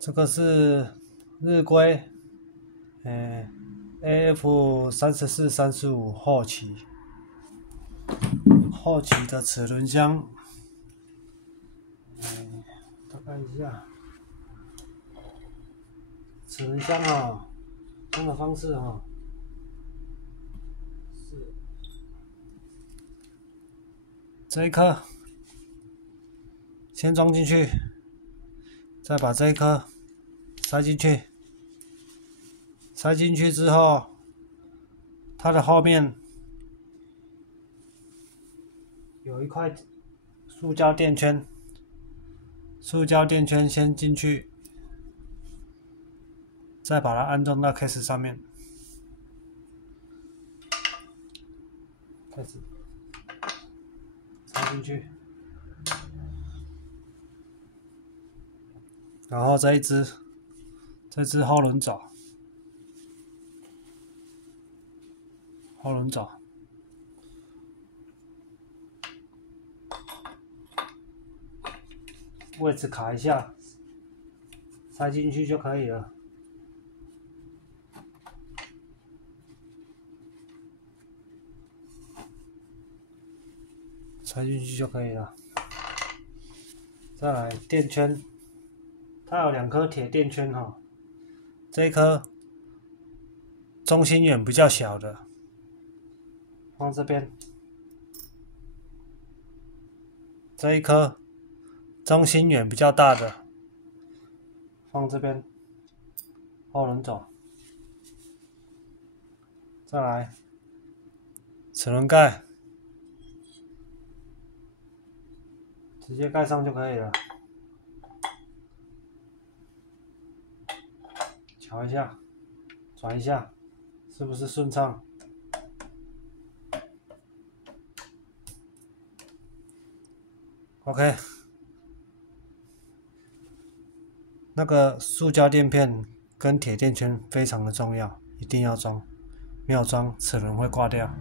这个是日规AF34、35后期的齿轮箱，大概一下齿轮箱装的方式是这一颗先装进去，再把这一颗塞进去。塞进去之后，它的后面有一块塑胶垫圈，先进去，再把它安装到 case 上面。开始塞进去，然后这只后轮爪，位置卡一下，塞进去就可以了。塞进去就可以了。再来垫圈，它有2颗铁垫圈这一颗中心圆比较小的放这边，这一颗中心圆比较大的放这边后轮爪。再来齿轮盖，直接盖上就可以了。瞧一下，转一下，是不是顺畅？OK， 那个塑胶垫片跟铁垫圈非常的重要，一定要装，没有装齿轮会挂掉。